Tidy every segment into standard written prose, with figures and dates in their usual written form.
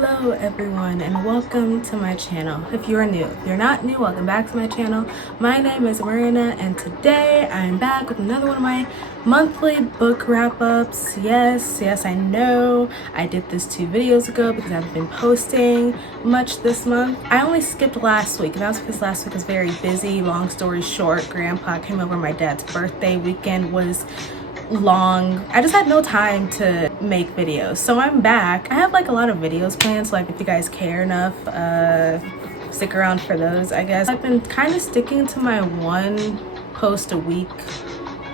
Hello everyone and welcome to my channel. If you are new, if you're not new, welcome back to my channel. My name is Marina and today I'm back with another one of my monthly book wrap-ups. Yes, I know I did this 2 videos ago because I haven't been posting much this month. I only skipped last week and that was because last week was very busy. Long story short, Grandpa came over. My dad's birthday weekend was long. I just had no time to make videos, so I'm back. I have like a lot of videos planned, so like if you guys care enough, stick around for those. I guess I've been kind of sticking to my 1 post a week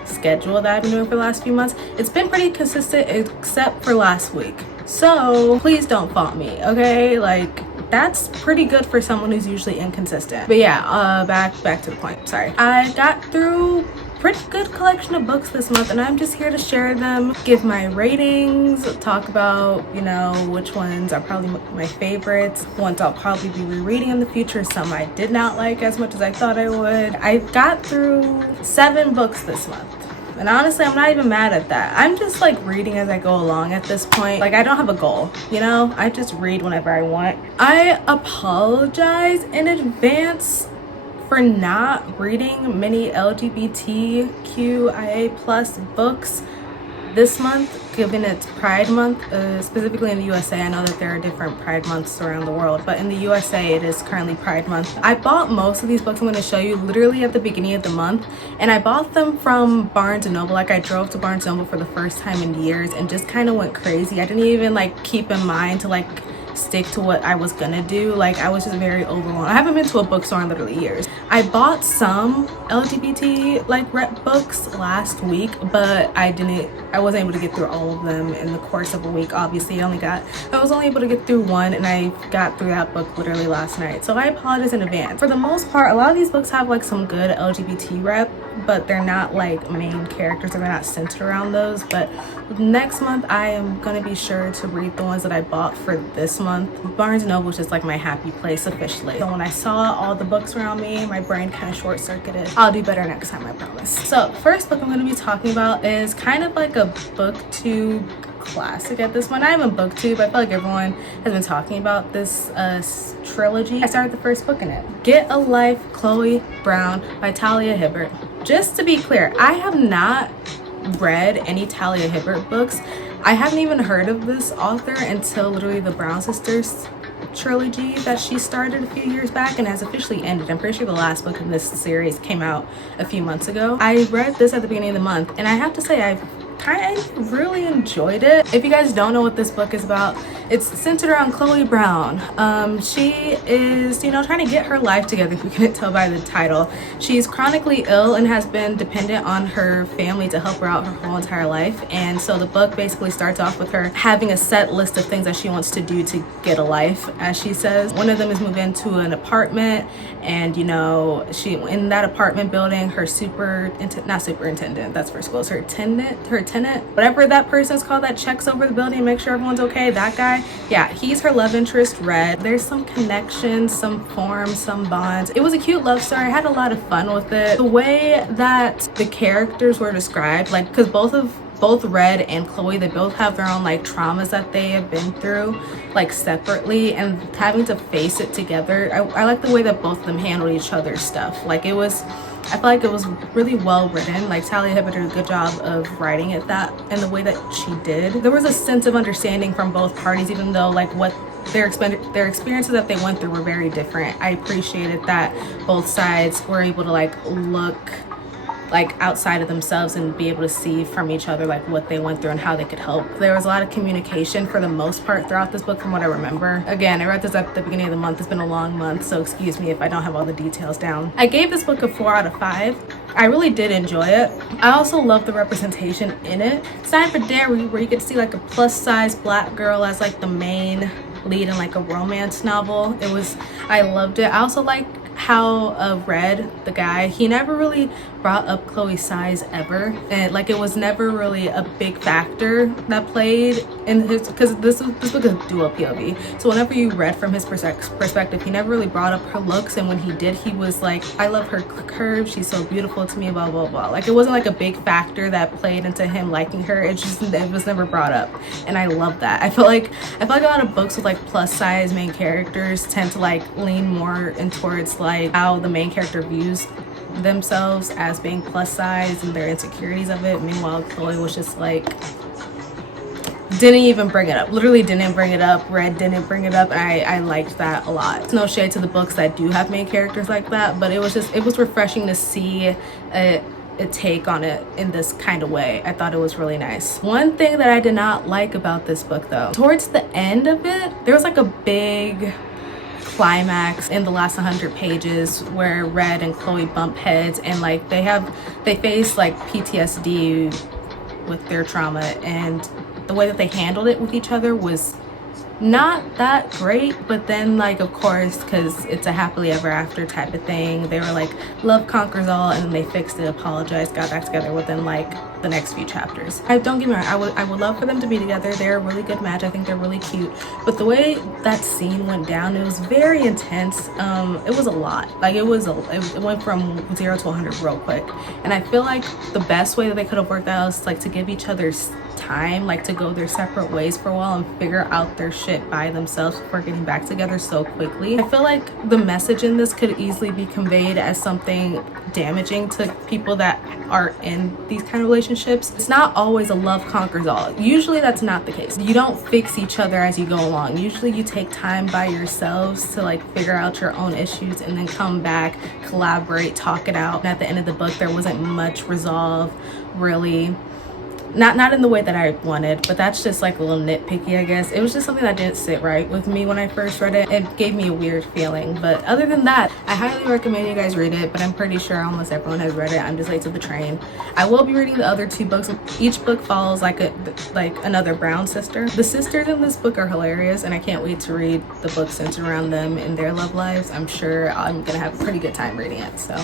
schedule that I've been doing for the last few months. It's been pretty consistent except for last week, so please don't fault me, okay? Like, that's pretty good for someone who's usually inconsistent. But yeah, back to the point. Sorry. I got through pretty good collection of books this month and I'm just here to share them, give my ratings, talk about, you know, which ones are probably my favorites, ones I'll probably be rereading in the future, some I did not like as much as I thought I would. I got through 7 books this month. And honestly, I'm not even mad at that. I'm just like reading as I go along at this point. Like, I don't have a goal, you know? I just read whenever I want. I apologize in advance for not reading many LGBTQIA plus books this month, given it's Pride Month, specifically in the USA. I know that there are different Pride Months around the world, but in the USA it is currently Pride Month. I bought most of these books I'm going to show you literally at the beginning of the month, and I bought them from Barnes & Noble. Like, I drove to Barnes & Noble for the first time in years and just kind of went crazy. I didn't even like keep in mind to like stick to what I was gonna do. Like, I was just very overwhelmed. I haven't been to a bookstore in literally years. I bought some LGBT like rep books last week, but I wasn't able to get through all of them in the course of a week. Obviously I was only able to get through 1, and I got through that book literally last night, so I apologize in advance. For the most part, a lot of these books have like some good LGBT rep, but they're not like main characters, or they're not centered around those. But next month I am gonna be sure to read the ones that I bought for this month. Barnes & Noble is just like my happy place officially. So when I saw all the books around me, my brain kind of short-circuited. I'll do better next time, I promise. So first book I'm going to be talking about is kind of like a booktube classic at this point. Not even booktube, I feel like everyone has been talking about this trilogy. I started the first book in it. Get a Life, Chloe Brown by Talia Hibbert. Just to be clear, I have not read any Talia Hibbert books. I haven't even heard of this author until literally the Brown Sisters trilogy that she started a few years back and has officially ended. I'm pretty sure the last book in this series came out a few months ago. I read this at the beginning of the month and I have to say I've kind of really enjoyed it. If you guys don't know what this book is about, it's centered around Chloe Brown. She is, you know, trying to get her life together, if you couldn't tell by the title. She's chronically ill and has been dependent on her family to help her out her whole entire life. And so the book basically starts off with her having a set list of things that she wants to do to get a life, as she says. One of them is move into an apartment, and you know, she in that apartment building, her not superintendent, that's for schools, her tenant, whatever that person's called that checks over the building and makes sure everyone's okay, that guy, yeah, he's her love interest, Red. There's some connections, some forms, some bonds. It was a cute love story. I had a lot of fun with it. The way that the characters were described, like, because both Red and Chloe, they both have their own like traumas that they have been through like separately, and having to face it together. I like the way that both of them handled each other's stuff. Like, I feel like it was really well written. Like, Talia Hibbert did a good job of writing it and the way that she did. There was a sense of understanding from both parties, even though like what their experiences that they went through were very different. I appreciated that both sides were able to like look like outside of themselves and be able to see from each other like what they went through and how they could help. There was a lot of communication for the most part throughout this book from what I remember. Again, I read this at the beginning of the month. It's been a long month, so excuse me if I don't have all the details down. I gave this book a 4 out of 5. I really did enjoy it. I also love the representation in it. Aside for Dairy, where you could see like a plus size black girl as like the main lead in like a romance novel. I loved it. I also like how Red, the guy, he never really brought up Chloe's size ever, and like it was never really a big factor that played in his, because this book is dual POV, so whenever you read from his perspective, he never really brought up her looks, and when he did, he was like, I love her curves, she's so beautiful to me, blah blah blah. Like it wasn't like a big factor that played into him liking her. It was never brought up, and I love that. I feel like a lot of books with like plus size main characters tend to like lean more in towards like how the main character views themselves as being plus size and their insecurities of it. Meanwhile, Chloe was just like, didn't even bring it up, literally didn't bring it up. Red didn't bring it up, and I liked that a lot. It's no shade to the books that do have main characters like that, but it was refreshing to see a take on it in this kind of way. I thought it was really nice. One thing that I did not like about this book though, towards the end of it, there was like a big climax in the last 100 pages where Red and Chloe bump heads, and like they face like PTSD with their trauma, and the way that they handled it with each other was not that great. But then like, of course, because it's a happily ever after type of thing, they were like, love conquers all, and then they fixed it, apologized, got back together within like the next few chapters. Don't get me wrong, I would love for them to be together. They're a really good match. I think they're really cute, but the way that scene went down, it was very intense. It was a lot. Like it went from 0 to 100 real quick, and I feel like the best way that they could have worked out is like to give each other time, like to go their separate ways for a while and figure out their shit by themselves before getting back together so quickly. I feel like the message in this could easily be conveyed as something damaging to people that are in these kind of relationships. It's not always a love conquers all. Usually that's not the case. You don't fix each other as you go along. Usually you take time by yourselves to like figure out your own issues and then come back, collaborate, talk it out. And at the end of the book, there wasn't much resolve, really. Not in the way that I wanted, but that's just like a little nitpicky, I guess. It was just something that didn't sit right with me when I first read it. It gave me a weird feeling, but other than that, I highly recommend you guys read it, but I'm pretty sure almost everyone has read it. I'm just late to the train. I will be reading the other 2 books. Each book follows like another brown sister. The sisters in this book are hilarious, and I can't wait to read the book centered around them and their love lives. I'm sure I'm gonna have a pretty good time reading it, so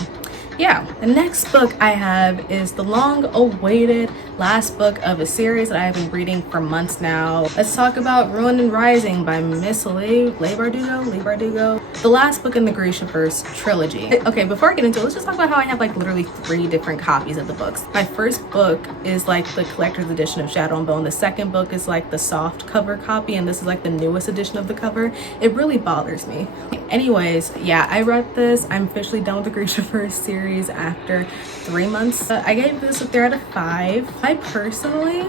yeah. The next book I have is the long-awaited last book of a series that I have been reading for months now. Let's talk about Ruin and Rising by Miss Leigh Bardugo. The last book in the Grishaverse trilogy. Okay, before I get into it, let's just talk about how I have like literally 3 different copies of the books. My first book is like the collector's edition of Shadow and Bone. The second book is like the soft cover copy, and this is like the newest edition of the cover. It really bothers me. Anyways, yeah, I read this. I'm officially done with the Grishaverse series after 3 months. I gave this a 3 out of 5. I personally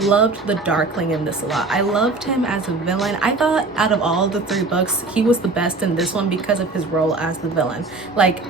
loved the Darkling in this a lot. I loved him as a villain. I thought out of all the 3 books, he was the best in this one because of his role as the villain. Like,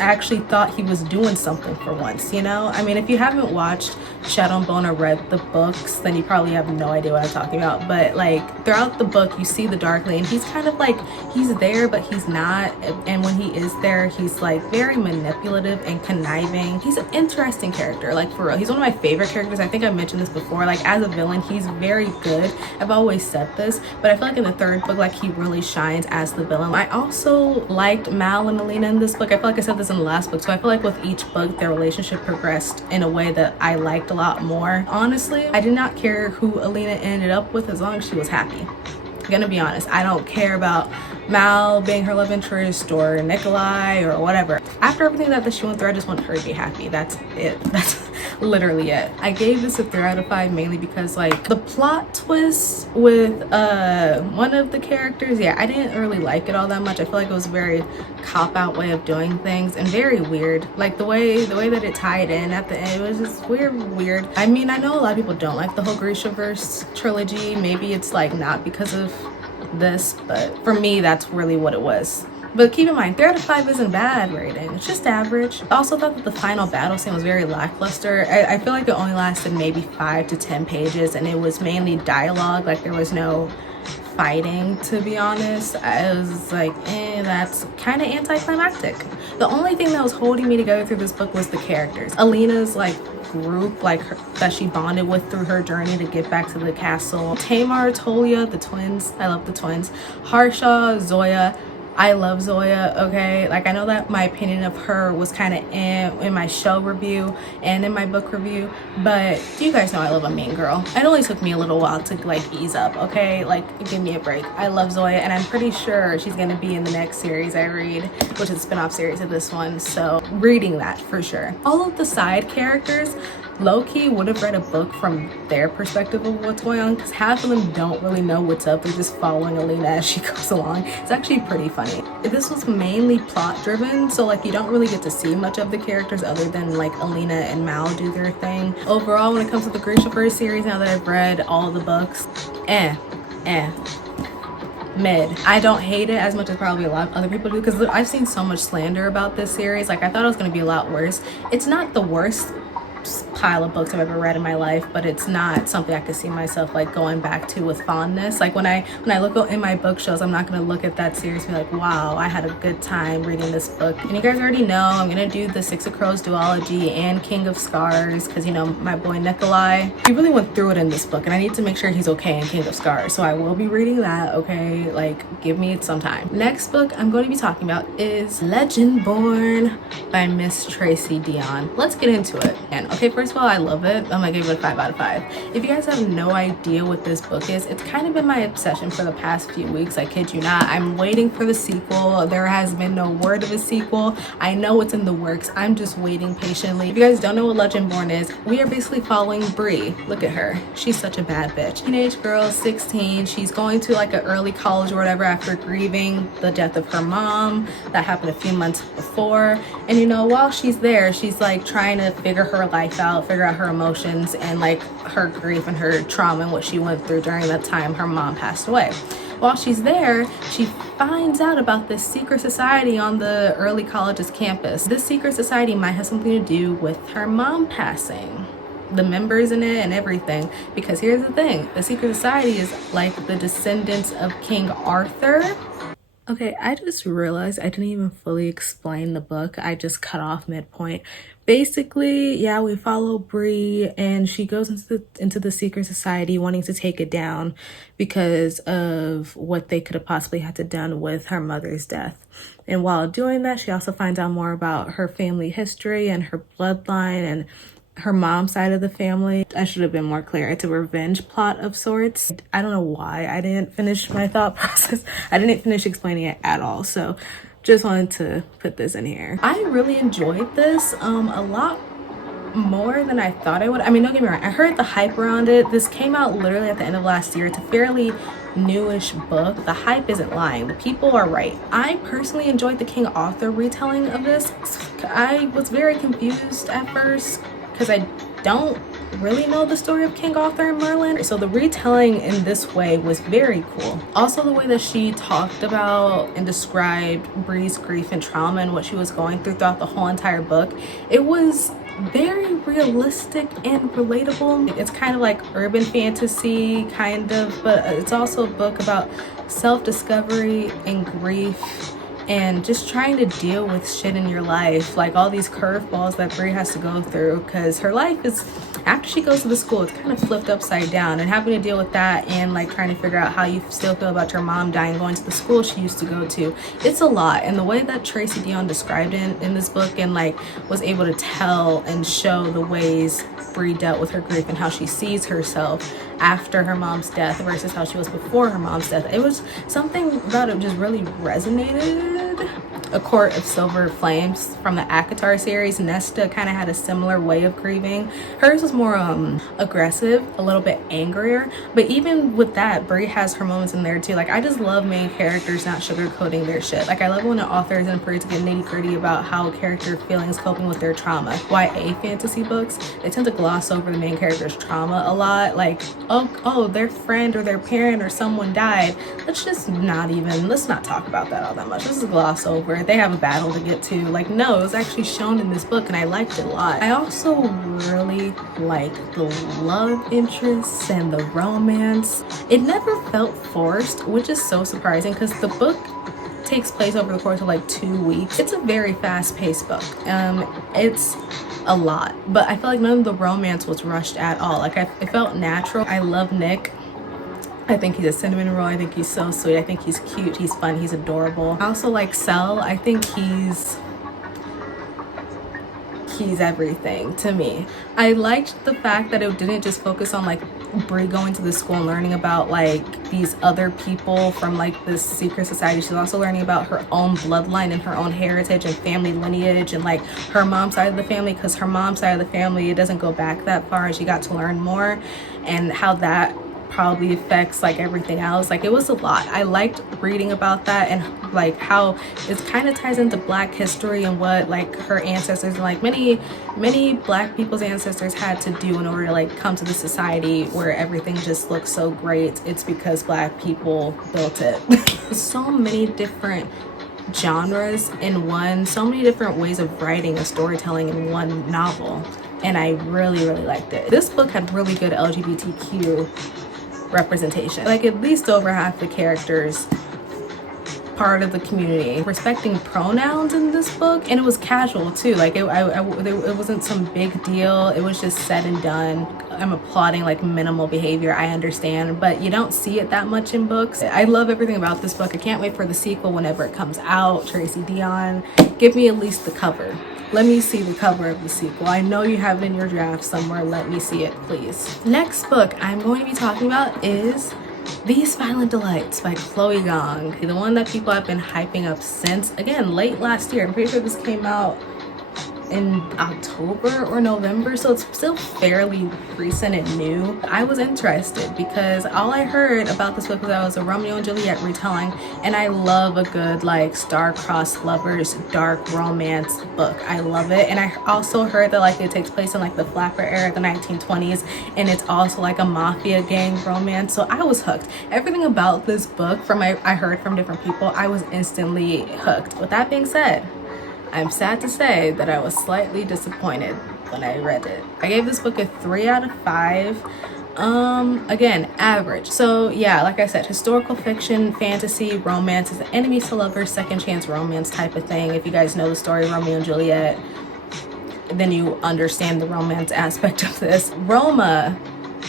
I actually thought he was doing something for once, you know? I mean, if you haven't watched Shadow and Bone or read the books, then you probably have no idea what I'm talking about. But like throughout the book, you see the Darkling, and he's kind of like, he's there, but he's not. And when he is there, he's like very manipulative and conniving. He's an interesting character, like for real. He's one of my favorite characters. I think I mentioned this before. Like as a villain, he's very good. I've always said this, but I feel like in the 3rd book, like he really shines as the villain. I also liked Mal and Alina in this book. I feel like I said this in the last book, so I feel like with each book, their relationship progressed in a way that I liked a lot more. Honestly, I did not care who Alina ended up with as long as she was happy. I'm gonna be honest, I don't care about Mal being her love interest or Nikolai or whatever. After everything that she went through, I just want her to be happy. That's it. That's literally it. I gave this a 3 out of 5 mainly because like the plot twist with one of the characters, yeah, I didn't really like it all that much. I feel like it was a very cop-out way of doing things and very weird. Like the way that it tied in at the end, it was just weird. I mean, I know a lot of people don't like the whole Grishaverse trilogy. Maybe it's like not because of this, but for me, that's really what it was. But keep in mind, 3 out of 5 isn't bad rating. It's just average. I also thought that the final battle scene was very lackluster. I feel like it only lasted maybe 5 to 10 pages, and it was mainly dialogue. Like there was no fighting, to be honest. I was like, that's kind of anticlimactic. The only thing that was holding me together through this book was the characters. Alina's like group, like that she bonded with through her journey to get back to the castle. Tamar, Tolia, the twins. I love the twins. Harsha, Zoya. I love Zoya, okay? Like, I know that my opinion of her was kind of in my show review and in my book review, but you guys know I love a mean girl. It only took me a little while to like ease up, okay? Like, give me a break. I love Zoya, and I'm pretty sure she's gonna be in the next series I read, which is a spin-off series of this one, so reading that for sure. All of the side characters low-key would have read a book from their perspective of what's going on, because half of them don't really know what's up. They're just following Alina as she goes along. It's actually pretty funny. This was mainly plot driven, so like you don't really get to see much of the characters other than like Alina and Mal do their thing. Overall, when it comes to the Grisha first series, now that I've read all the books, mid. I don't hate it as much as probably a lot of other people do, because I've seen so much slander about this series. Like, I thought it was going to be a lot worse. It's not the worst pile of books I've ever read in my life, but it's not something I could see myself like going back to with fondness. Like when I look in my bookshelves, I'm not going to look at that series and be like, wow, I had a good time reading this book. And you guys already know I'm going to do the Six of Crows duology and King of Scars, because you know my boy Nikolai, he really went through it in this book, and I need to make sure he's okay in King of Scars, so I will be reading that, okay? Like, give me some time. Next book I'm going to be talking about is Legendborn by Miss Tracy Dion. Let's get into it. And okay, first of all, I love it. I'm gonna give it a 5 out of 5. If you guys have no idea what this book is, it's kind of been my obsession for the past few weeks. I kid you not. I'm waiting for the sequel. There has been no word of a sequel. I know it's in the works. I'm just waiting patiently. If you guys don't know what Legendborn is, we are basically following Bree. Look at her. She's such a bad bitch. Teenage girl, 16. She's going to like an early college or whatever after grieving the death of her mom. That happened a few months before. And you know, while she's there, she's like trying to figure her life out, figure out her emotions and like her grief and her trauma and what she went through during that time her mom passed away. While she's there, she finds out about this secret society on the early college's campus. This secret society might have something to do with her mom passing, the members in it and everything, because here's the thing, the secret society is like the descendants of King Arthur. Okay, I just realized I didn't even fully explain the book. I just cut off midpoint. Basically, yeah, we follow Bree, and she goes into the secret society wanting to take it down because of what they could have possibly had to done with her mother's death. And while doing that, she also finds out more about her family history and her bloodline and her mom's side of the family. I should have been more clear. It's a revenge plot of sorts. I don't know why I didn't finish my thought process. I didn't finish explaining it at all. So just wanted to put this in here. I really enjoyed this a lot more than I thought I would. I mean, don't get me wrong, I heard the hype around it. This came out literally at the end of last year. It's a fairly newish book. The hype isn't lying. The people are right. I personally enjoyed the King Arthur retelling of this. I was very confused at first because I don't really know the story of King Arthur and Merlin. So the retelling in this way was very cool. Also, the way that she talked about and described Bree's grief and trauma and what she was going through throughout the whole entire book, it was very realistic and relatable. It's kind of like urban fantasy kind of, but it's also a book about self-discovery and grief and just trying to deal with shit in your life, like all these curveballs that Bree has to go through, because her life is, after she goes to the school, it's kind of flipped upside down, and having to deal with that and like trying to figure out how you still feel about your mom dying, going to the school she used to go to. It's a lot. And the way that Tracy Dion described it in this book and like was able to tell and show the ways Bree dealt with her grief and how she sees herself after her mom's death versus how she was before her mom's death, it was something about it just really resonated. A Court of Silver Flames from the ACOTAR series, Nesta kind of had a similar way of grieving. Hers was more aggressive, a little bit angrier, but even with that, Bree has her moments in there too. Like, I just love main characters not sugarcoating their shit. Like, I love when an author is afraid to get nitty gritty about how character feelings coping with their trauma. YA fantasy books, they tend to gloss over the main character's trauma a lot. Like, oh, their friend or their parent or someone died. Let's not talk about that all that much. Let's just gloss over it. They have a battle to get to. Like, no, it was actually shown in this book and I liked it a lot. I also really like the love interests and the romance. It never felt forced, which is so surprising because the book takes place over the course of like 2 weeks. It's a very fast-paced book. It's a lot, but I feel like none of the romance was rushed at all. Like, it felt natural. I love Nick. I think he's a cinnamon roll. I think he's so sweet. I think he's cute, he's fun, he's adorable. I also like Cell. I think he's everything to me. I liked the fact that it didn't just focus on like Brie going to the school and learning about like these other people from like this secret society. She's also learning about her own bloodline and her own heritage and family lineage and like her mom's side of the family, because her mom's side of the family, it doesn't go back that far, and she got to learn more, and how that probably affects like everything else. Like it was a lot. I liked reading about that and like how it kind of ties into Black history and what like her ancestors and like many Black people's ancestors had to do in order to like come to the society where everything just looks so great. It's because Black people built it. So many different genres in one, so many different ways of writing and storytelling in one novel, and I really liked it. This book had really good LGBTQ representation. Like at least over half the characters part of the community. Respecting pronouns in this book, and it was casual too. Like it wasn't some big deal. It was just said and done. I'm applauding like minimal behavior, I understand, but you don't see it that much in books. I love everything about this book. I can't wait for the sequel whenever it comes out. Tracy, Dion, give me at least the cover. Let me see the cover of the sequel. I know you have it in your draft somewhere. Let me see it, please. Next book I'm going to be talking about is These Violent Delights by Chloe Gong, the one that people have been hyping up since, again, late last year. I'm pretty sure this came out in October or November, so it's still fairly recent and new. I was interested because all I heard about this book was that it was a Romeo and Juliet retelling, and I love a good like star-crossed lovers dark romance book. I love it. And I also heard that like it takes place in like the flapper era, the 1920s, and it's also like a mafia gang romance, so I was hooked. Everything about this book from I heard from different people, I was instantly hooked. With that being said, I'm sad to say that I was slightly disappointed when I read it. I gave this book a 3 out of 5. Again, average. So yeah, like I said, historical fiction, fantasy, romance, is an enemies to lovers, second chance romance type of thing. If you guys know the story Romeo and Juliet, then you understand the romance aspect of this. Roma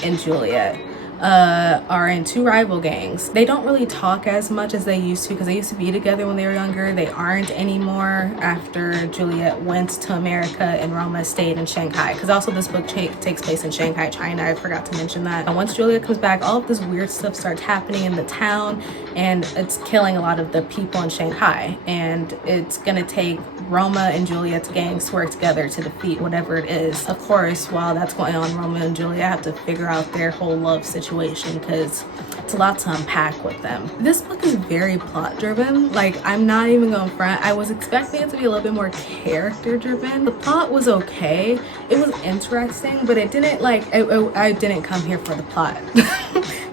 and Juliet are in 2 rival gangs. They don't really talk as much as they used to, because they used to be together when they were younger. They aren't anymore after Juliet went to America and Roma stayed in Shanghai, because also this book takes place in Shanghai, China. I forgot to mention that. And once Juliet comes back, all of this weird stuff starts happening in the town, and it's killing a lot of the people in Shanghai, and it's gonna take Roma and Juliet's gangs to work together to defeat whatever it is. Of course, while that's going on, Romeo and Juliet have to figure out their whole love situation, because it's a lot to unpack with them. This book is very plot driven. Like, I'm not even going front. I was expecting it to be a little bit more character driven. The plot was okay. It was interesting, but it didn't like, I didn't come here for the plot.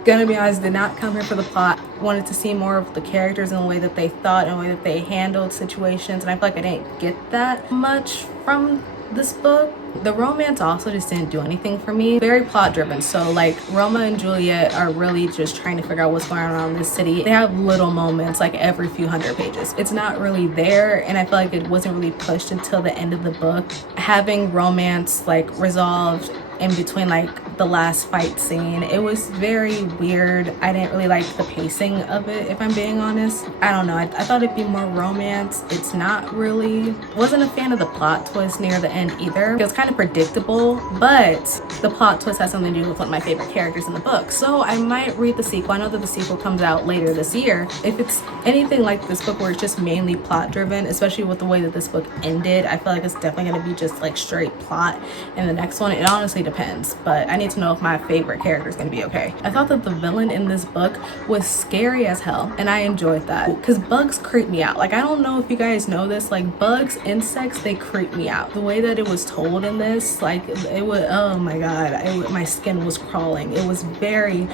Gonna be honest, did not come here for the plot. Wanted to see more of the characters and the way that they thought and the way that they handled situations, and I feel like I didn't get that much from this book. The romance also just didn't do anything for me. Very plot driven. So like Roma and Juliet are really just trying to figure out what's going on in this city. They have little moments like every few hundred pages. It's not really there, and I feel like it wasn't really pushed until the end of the book. Having romance like resolved in between like the last fight scene, it was very weird. I didn't really like the pacing of it, if I'm being honest. I don't know, I thought it'd be more romance. It's not really. Wasn't a fan of the plot twist near the end either. It was kind of predictable, but the plot twist has something to do with one of my favorite characters in the book, so I might read the sequel. I know that the sequel comes out later this year. If it's anything like this book where it's just mainly plot driven, especially with the way that this book ended, I feel like it's definitely going to be just like straight plot in the next one. It honestly depends, but I need to know if my favorite character is going to be okay. I thought that the villain in this book was scary as hell, and I enjoyed that, because bugs creep me out. Like, I don't know if you guys know this, like bugs, insects, they creep me out. The way that it was told in this, like it was, oh my god, my skin was crawling. It was very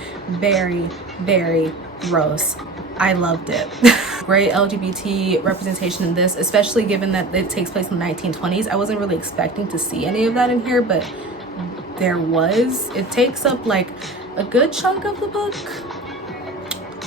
gross. I loved it. Great LGBT representation in this, especially given that it takes place in the 1920s. I wasn't really expecting to see any of that in here, but there was. It takes up like a good chunk of the book.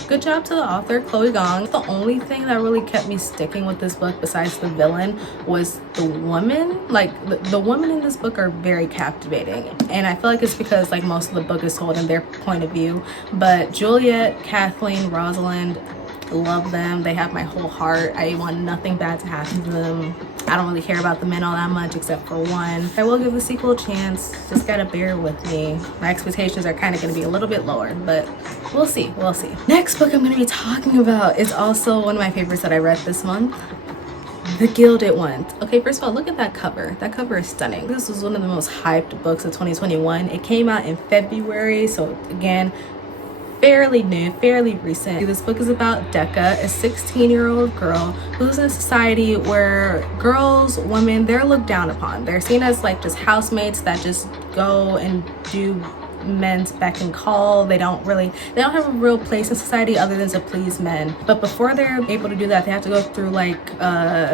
Good job to the author, Chloe Gong. The only thing that really kept me sticking with this book besides the villain was the woman. Like the women in this book are very captivating, and I feel like it's because like most of the book is told in their point of view. But Juliet, Kathleen, Rosalind, love them. They have my whole heart. I want nothing bad to happen to them. I don't really care about the men all that much except for one. I will give the sequel a chance. Just gotta bear with me. My expectations are kind of gonna be a little bit lower, but we'll see, we'll see. Next book I'm gonna be talking about is also one of my favorites that I read this month. The Gilded Ones. Okay, first of all, look at that cover. That cover is stunning. This was one of the most hyped books of 2021. It came out in February, so again, fairly new, fairly recent. This book is about Decca, a 16-year-old girl who's in a society where girls, women, they're looked down upon. They're seen as like just housemates that just go and do men's beck and call. They don't have a real place in society other than to please men. But before they're able to do that, they have to go through like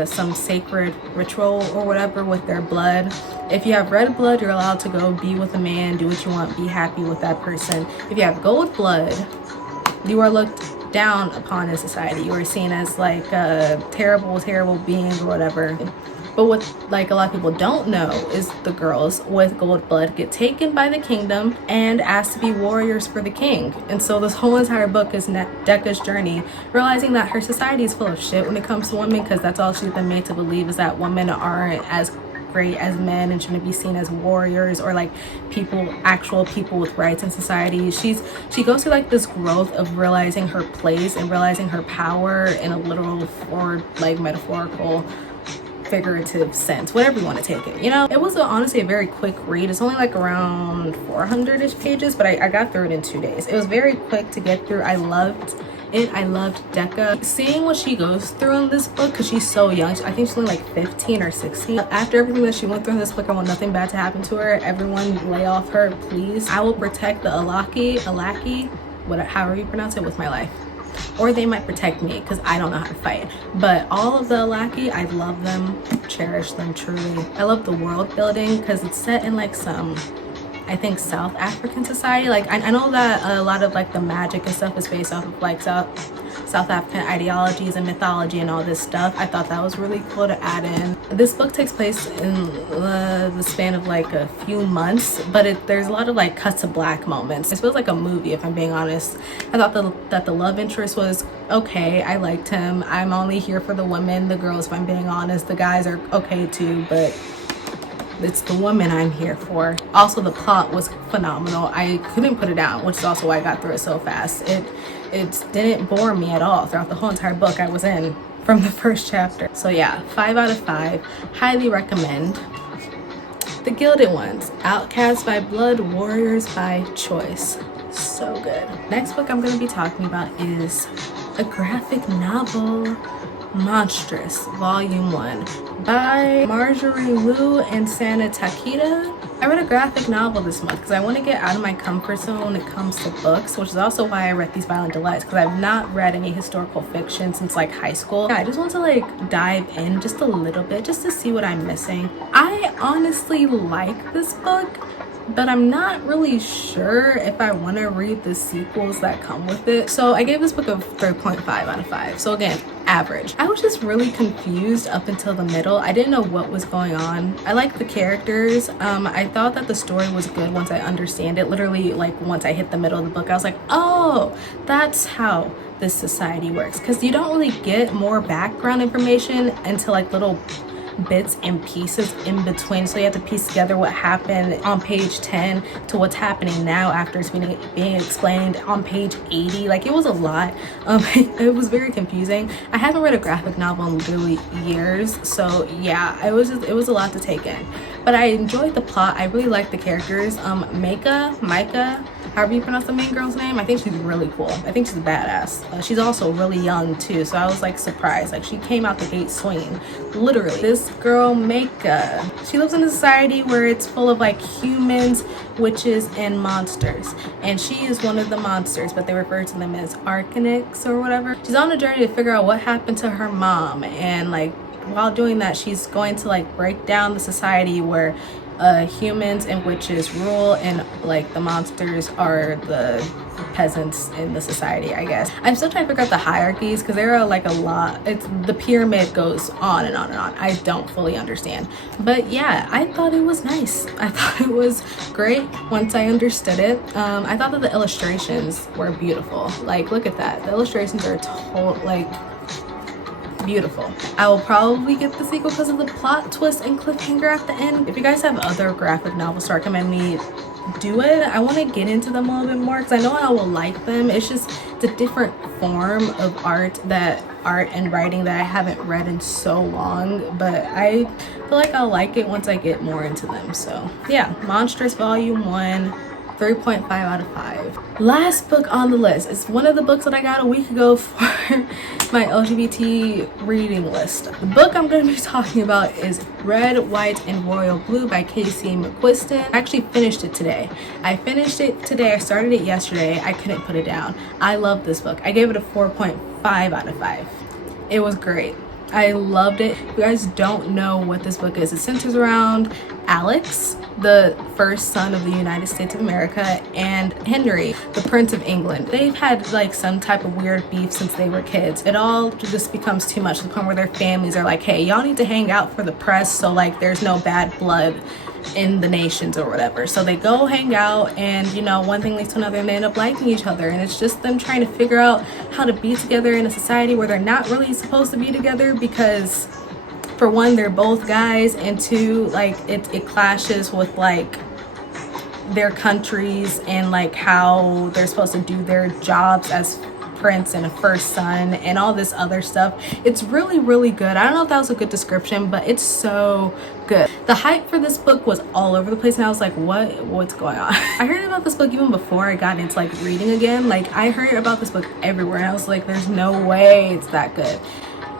some sacred ritual or whatever with their blood. If you have red blood, you're allowed to go be with a man, do what you want, be happy with that person. If you have gold blood, you are looked down upon in society. You are seen as like terrible beings or whatever. But what like a lot of people don't know is the girls with gold blood get taken by the kingdom and asked to be warriors for the king. And so this whole entire book is Decca's journey, realizing that her society is full of shit when it comes to women, because that's all she's been made to believe, is that women aren't as great as men and shouldn't be seen as warriors or like actual people with rights in society. She goes through like this growth of realizing her place and realizing her power in a literal or like metaphorical, figurative sense, whatever you want to take it, you know. It was honestly a very quick read. It's only like around 400-ish pages, but I got through it in 2 days. It was very quick to get through. I loved it. I loved Decca. Seeing what she goes through in this book, because she's so young. I think she's only like 15 or 16. After everything that she went through in this book, I want nothing bad to happen to her. Everyone lay off her, please. I will protect the Alaki, however you pronounce it, with my life. Or they might protect me because I don't know how to fight. But all of the Alaki, I love them, cherish them truly. I love the world building because it's set in like some, I think, South African society. Like I know that a lot of like the magic and stuff is based off of like South African ideologies and mythology and all this stuff. I thought that was really cool to add in. This book takes place in the span of like a few months, but there's a lot of like cut to black moments. It feels like a movie, if I'm being honest. I thought that the love interest was okay. I liked him. I'm only here for the women, the girls, if I'm being honest. The guys are okay too, but it's the woman I'm here for. Also, the plot was phenomenal. I couldn't put it down, which is also why I got through it so fast. It didn't bore me at all throughout the whole entire book. I was in from the first chapter. So yeah, 5 out of 5. Highly recommend. The Gilded Ones, Outcasts by Blood, Warriors by Choice. So good. Next book I'm going to be talking about is a graphic novel, Monstrous, Volume 1 by Marjorie Liu and Sana Takeda. I read a graphic novel this month because I want to get out of my comfort zone when it comes to books, which is also why I read these Violent Delights, because I've not read any historical fiction since like high school. Yeah, I just want to like dive in just a little bit just to see what I'm missing. I honestly like this book, but I'm not really sure if I want to read the sequels that come with it. So I gave this book a 3.5 out of 5. So again, average. I was just really confused up until the middle. I didn't know what was going on. I liked the characters. I thought that the story was good once I understand it. Literally, like once I hit the middle of the book, I was like, oh, that's how this society works. Because you don't really get more background information until like little bits and pieces in between, so you have to piece together what happened on page 10 to what's happening now after it's being explained on page 80. Like, it was a lot. It was very confusing. I haven't read a graphic novel in literally years, so yeah, it was a lot to take in, but I enjoyed the plot. I really liked the characters. Micah, however you pronounce the main girl's name, I think she's really cool. I think she's a badass. She's also really young too, so I was like surprised. Like, she came out the gate swinging, literally. This girl, Micah, she lives in a society where it's full of like humans, witches, and monsters, and she is one of the monsters, but they refer to them as archonics or whatever. She's on a journey to figure out what happened to her mom, and like while doing that, she's going to like break down the society where humans and witches rule, and like the monsters are the peasants in the society, I guess. I'm still trying to figure out the hierarchies because there are like a lot. It's the pyramid goes on and on and on. I don't fully understand, but yeah, I thought it was nice. I thought it was great once I understood it. I thought that the illustrations were beautiful. Like, look at that. The illustrations are like beautiful. I will probably get the sequel because of the plot twist and cliffhanger at the end. If you guys have other graphic novels to recommend me, do it. I want to get into them a little bit more because I know I will like them. It's just it's a different form of art and writing that I haven't read in so long, but I feel like I'll like it once I get more into them. So yeah, Monstrous Volume 1, 3.5 out of 5. Last book on the list is one of the books that I got a week ago for my LGBT reading list. The book I'm going to be talking about is Red, White, and Royal Blue by Casey McQuiston. I actually finished it today. I started it yesterday. I couldn't put it down. I love this book. I gave it a 4.5 out of 5. It was great. I loved it. If you guys don't know what this book is, it centers around Alex, the first son of the United States of America, and Henry, the Prince of England. They've had like some type of weird beef since they were kids. It all just becomes too much to the point where their families are like, hey, y'all need to hang out for the press so like there's no bad blood in the nations or whatever. So they go hang out, and you know, one thing leads to another, and they end up liking each other, and it's just them trying to figure out how to be together in a society where they're not really supposed to be together because for one, they're both guys, and two, like it clashes with like their countries and like how they're supposed to do their jobs as prince and a first son and all this other stuff. It's really, really good. I don't know if that was a good description, but it's so good. The hype for this book was all over the place, and I was like, what's going on? I heard about this book even before I got into like reading again. Like, I heard about this book everywhere, and I was like, there's no way it's that good.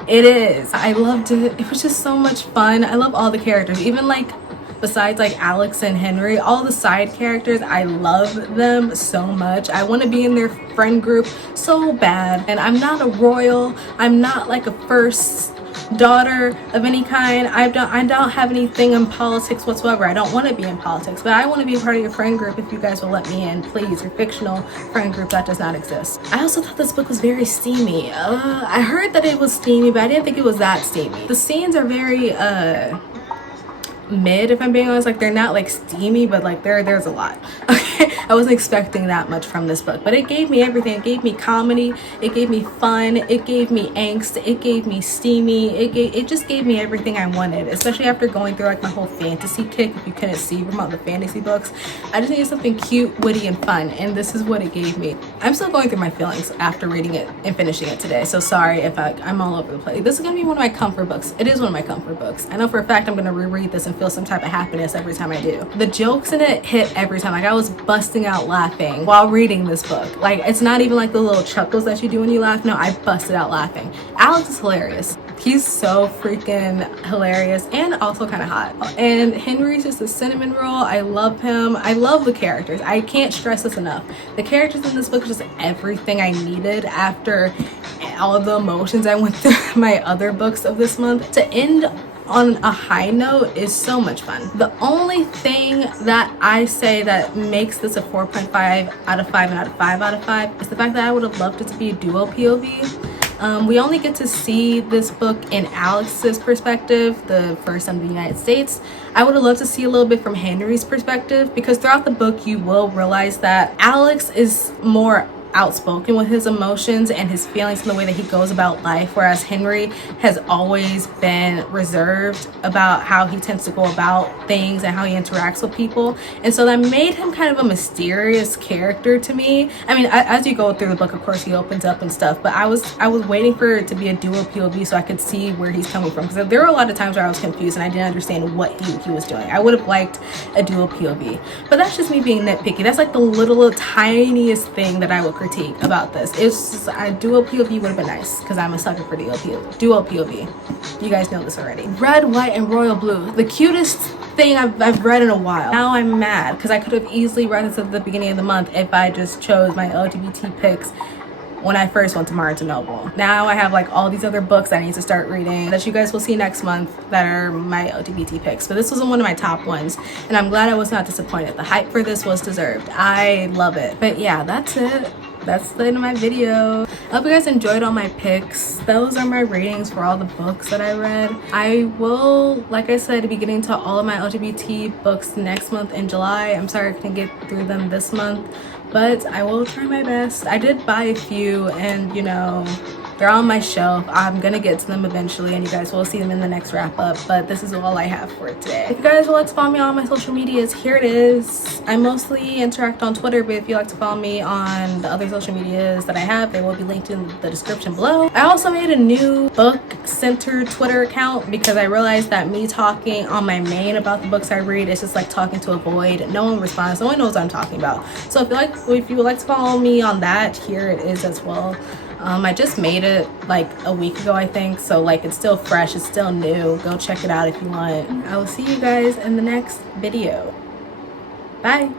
It is. I loved it. It was just so much fun. I love all the characters, even like besides like Alex and Henry, all the side characters. I love them so much. I want to be in their friend group so bad. And I'm not a royal. I'm not like a first daughter of any kind. I don't have anything in politics whatsoever. I don't want to be in politics, but I want to be a part of your friend group if you guys will let me in, please. Your fictional friend group that does not exist. I also thought this book was very steamy. I heard that it was steamy, but I didn't think it was that steamy. The scenes are very mid, if I'm being honest. Like, they're not like steamy, but like there's a lot. Okay, I wasn't expecting that much from this book, but it gave me everything. It gave me comedy, it gave me fun, it gave me angst, it gave me steamy, it just gave me everything I wanted, especially after going through like my whole fantasy kick. If you couldn't see from all the fantasy books, I just needed something cute, witty, and fun, and this is what it gave me. I'm still going through my feelings after reading it and finishing it today, so sorry if I'm all over the place. This is gonna be one of my comfort books. It is one of my comfort books. I know for a fact I'm gonna reread this and feel some type of happiness every time I do. The jokes in it hit every time. Like, I was busting out laughing while reading this book. Like, it's not even like the little chuckles that you do when you laugh. No, I busted out laughing. Alex is hilarious. He's so freaking hilarious and also kind of hot. And Henry's just a cinnamon roll. I love him. I love the characters. I can't stress this enough. The characters in this book are just everything I needed after all of the emotions I went through in my other books of this month. To end on a high note is so much fun. The only thing that I say that makes this a 4.5 out of 5 and out of 5 out of 5 is the fact that I would have loved it to be a duo POV. We only get to see this book in Alex's perspective, the first son of the United States. I would have loved to see a little bit from Henry's perspective, because throughout the book you will realize that Alex is more outspoken with his emotions and his feelings and the way that he goes about life, whereas Henry has always been reserved about how he tends to go about things and how he interacts with people. And so that made him kind of a mysterious character to me. I mean, as you go through the book, of course, he opens up and stuff, but I was waiting for it to be a dual POV so I could see where he's coming from, because there were a lot of times where I was confused and I didn't understand what he was doing. I would have liked a dual POV, but that's just me being nitpicky. That's like the little tiniest thing that I would critique about this. It's just a dual POV would have been nice, because I'm a sucker for dual POV. You guys know this already. Red, White, and Royal Blue. The cutest thing I've read in a while. Now I'm mad because I could have easily read this at the beginning of the month if I just chose my LGBT picks when I first went to Barnes & Noble. Now I have like all these other books I need to start reading that you guys will see next month that are my LGBT picks. But this was one of my top ones, and I'm glad I was not disappointed. The hype for this was deserved. I love it. But yeah, that's it. That's the end of my video. I hope you guys enjoyed all my picks. Those are my ratings for all the books that I read. I will, like I said, be getting to all of my LGBT books next month in July. I'm sorry I couldn't get through them this month, but I will try my best. I did buy a few, and you know, they're on my shelf. I'm gonna get to them eventually, and you guys will see them in the next wrap up, but this is all I have for today. If you guys would like to follow me on my social medias, here it is. I mostly interact on Twitter, but if you like to follow me on the other social medias that I have, they will be linked in the description below. I also made a new book-centered Twitter account because I realized that me talking on my main about the books I read is just like talking to a void. No one responds. No one knows what I'm talking about. So if you would like to follow me on that, here it is as well. I just made it like a week ago, I think, so like it's still fresh, it's still new. Go check it out if you want. I will see you guys in the next video. Bye.